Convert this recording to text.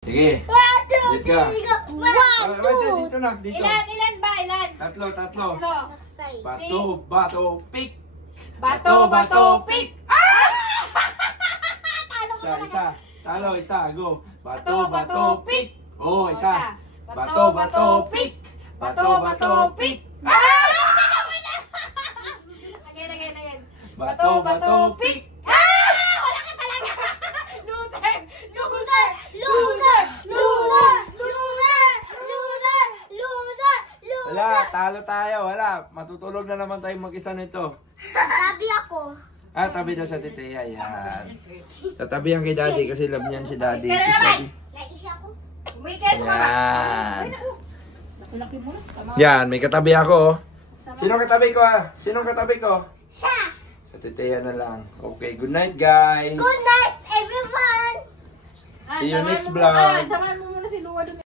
Sige. 1, 2, 3, go! 1, 2! Dito na, dito. Ilan ba? Ilan? Tatlo. Tatlo. Bato, pick. Bato, pick. Isa. Talo, isa. Go. Bato, pick. Oh, isa. Bato, pick. Bato, pick. Again. Bato, pick. Wala ka talaga. Loser. Wala, talo tayo. Wala. Matutulog na naman tayo mag-isa nito. Sabi ako. Tabi daw sa titi. Ayan. Tatabihan kay daddy kasi love niyan si daddy. Naisya ako. Umikas mo. Ayan. Laki mo. Yan, may katabi ako. Sino katabi ko Sinong katabi ko? Siya! Sa titiya na lang. Okay, good night guys. Good night, everyone! See you next vlog. Samahan mo muna si Lua dun.